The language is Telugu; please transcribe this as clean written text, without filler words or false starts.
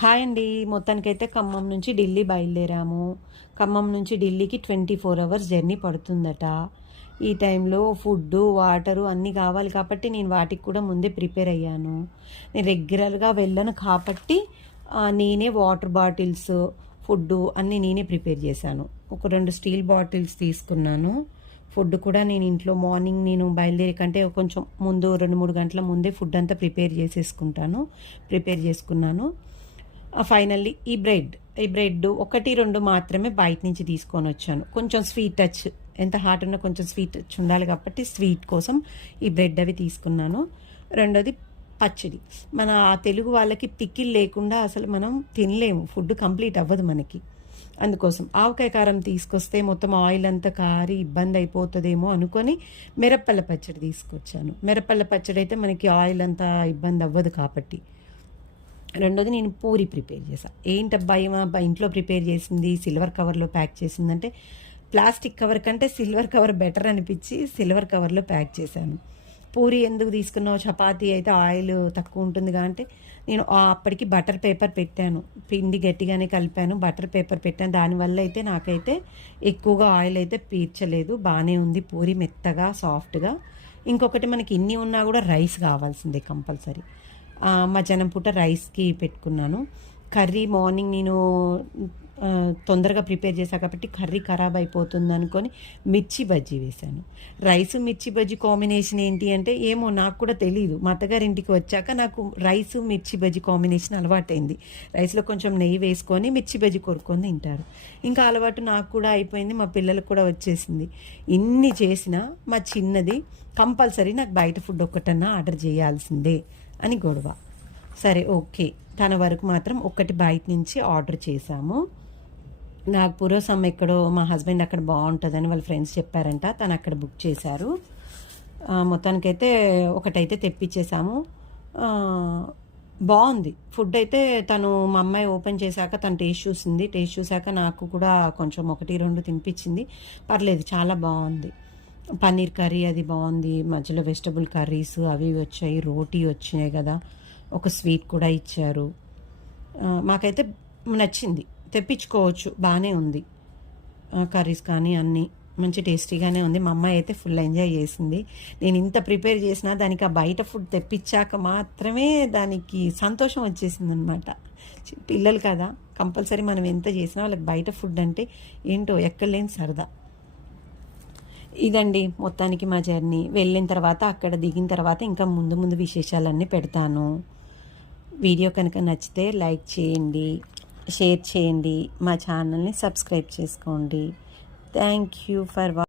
హాయ్ అండి. మొత్తానికైతే ఖమ్మం నుంచి ఢిల్లీ బయలుదేరాము. ఖమ్మం నుంచి ఢిల్లీకి 24 అవర్స్ జర్నీ పడుతుందట. ఈ టైంలో ఫుడ్డు, వాటరు అన్నీ కావాలి కాబట్టి నేను వాటికి కూడా ముందే ప్రిపేర్ అయ్యాను. నేను రెగ్యులర్గా వెళ్ళను కాబట్టి నేనే వాటర్ బాటిల్స్, ఫుడ్డు అన్నీ నేనే ప్రిపేర్ చేశాను. ఒక 2 స్టీల్ బాటిల్స్ తీసుకున్నాను. ఫుడ్ కూడా నేను ఇంట్లో మార్నింగ్ నేను బయలుదేరే కంటే కొంచెం ముందు 2-3 గంటల ముందే ఫుడ్ అంతా ప్రిపేర్ చేసుకున్నాను. ఫైనల్లీ ఈ బ్రెడ్ 1-2 మాత్రమే బయట నుంచి తీసుకొని వచ్చాను. కొంచెం స్వీట్ టచ్, ఎంత హాట్ ఉన్నా కొంచెం స్వీట్ టచ్ ఉండాలి కాబట్టి స్వీట్ కోసం ఈ బ్రెడ్ అవి తీసుకున్నాను. రెండోది పచ్చడి. మన తెలుగు వాళ్ళకి పికిల్ లేకుండా అసలు మనం తినలేము, ఫుడ్ కంప్లీట్ అవ్వదు మనకి. అందుకోసం ఆవకాయ కారం తీసుకొస్తే మొత్తం ఆయిల్ అంతా కారి ఇబ్బంది అయిపోతుందేమో అనుకొని మిరప్పళ్ళ పచ్చడి తీసుకొచ్చాను. మిరప్పళ్ళ పచ్చడి అయితే మనకి ఆయిల్ అంతా ఇబ్బంది అవ్వదు కాబట్టి. రెండోది నేను పూరి ప్రిపేర్ చేశాను. ఏంటబ్బా ఏమబ్బా ఇంట్లో ప్రిపేర్ చేసింది సిల్వర్ కవర్లో ప్యాక్ చేసిందంటే ప్లాస్టిక్ కవర్ కంటే సిల్వర్ కవర్ బెటర్ అనిపించి సిల్వర్ కవర్లో ప్యాక్ చేశాను. పూరి ఎందుకు తీసుకున్నావు, చపాతీ అయితే ఆయిల్ తక్కువ ఉంటుందిగా అంటే నేను అప్పటికి బటర్ పేపర్ పెట్టాను. పిండి గట్టిగానే కలిపాను, బటర్ పేపర్ పెట్టాను. దానివల్ల అయితే నాకైతే ఎక్కువగా ఆయిల్ అయితే పీల్చలేదు, బాగానే ఉంది పూరి మెత్తగా సాఫ్ట్గా. ఇంకొకటి మనకి ఇన్ని ఉన్నా కూడా రైస్ కావాల్సిందే కంపల్సరీ. మధ్యాహ్నం పూట రైస్కి పెట్టుకున్నాను. కర్రీ మార్నింగ్ నేను తొందరగా ప్రిపేర్ చేశాను కాబట్టి కర్రీ ఖరాబ్ అయిపోతుంది అనుకొని మిర్చి బజ్జీ వేశాను. రైస్ మిర్చి బజ్జీ కాంబినేషన్ ఏంటి అంటే ఏమో నాకు కూడా తెలియదు. మా అత్తగారింటికి వచ్చాక నాకు రైస్ మిర్చి బజ్జీ కాంబినేషన్ అలవాటైంది. రైస్లో కొంచెం నెయ్యి వేసుకొని మిర్చి బజ్జీ కొరుక్కొని తింటారు. ఇంకా అలవాటు నాకు కూడా అయిపోయింది, మా పిల్లలకు కూడా వచ్చేసింది. ఇన్ని చేసినా మా చిన్నది కంపల్సరీ నాకు బయట ఫుడ్ ఒక్కటన్నా ఆర్డర్ చేయాల్సిందే అని గొడవ. సరే ఓకే, తన వరకు మాత్రం ఒకటి బయట నుంచి ఆర్డర్ చేశాము. నాకు పురోసమ్ ఎక్కడో మా హస్బెండ్ అక్కడ బాగుంటుందని వాళ్ళ ఫ్రెండ్స్ చెప్పారంట, తను అక్కడ బుక్ చేశారు. మొత్తానికైతే ఒకటైతే తెప్పించేసాము. బాగుంది ఫుడ్ అయితే. తను మా అమ్మాయి ఓపెన్ చేశాక తను టేస్ట్ చూశాక నాకు కూడా కొంచెం 1-2 తినిపించింది. పర్లేదు, చాలా బాగుంది. పన్నీర్ కర్రీ అది బాగుంది, మధ్యలో వెజిటబుల్ కర్రీస్ అవి వచ్చాయి, రోటీ వచ్చినాయి కదా, ఒక స్వీట్ కూడా ఇచ్చారు. మాకైతే నచ్చింది, తెప్పించుకోవచ్చు, బాగానే ఉంది. కర్రీస్ కానీ అన్నీ మంచి టేస్టీగానే ఉంది. మా అమ్మాయి అయితే ఫుల్ ఎంజాయ్ చేసింది. నేను ఇంత ప్రిపేర్ చేసినా దానికి ఆ బయట ఫుడ్ తెప్పించాక మాత్రమే దానికి సంతోషం వచ్చేసింది అనమాట. పిల్లలు కదా, కంపల్సరీ మనం ఎంత చేసినా వాళ్ళకి బయట ఫుడ్ అంటే ఏంటో ఎక్కడలేని సరదా. ఇదండి మొత్తానికి మా జర్నీ. వెళ్ళిన తర్వాత అక్కడ దిగిన తర్వాత ఇంకా ముందు విశేషాలన్నీ పెడతాను. వీడియో కనుక నచ్చితే లైక్ చేయండి, షేర్ చేయండి, మా ఛానల్ని సబ్స్క్రైబ్ చేసుకోండి. Thank you for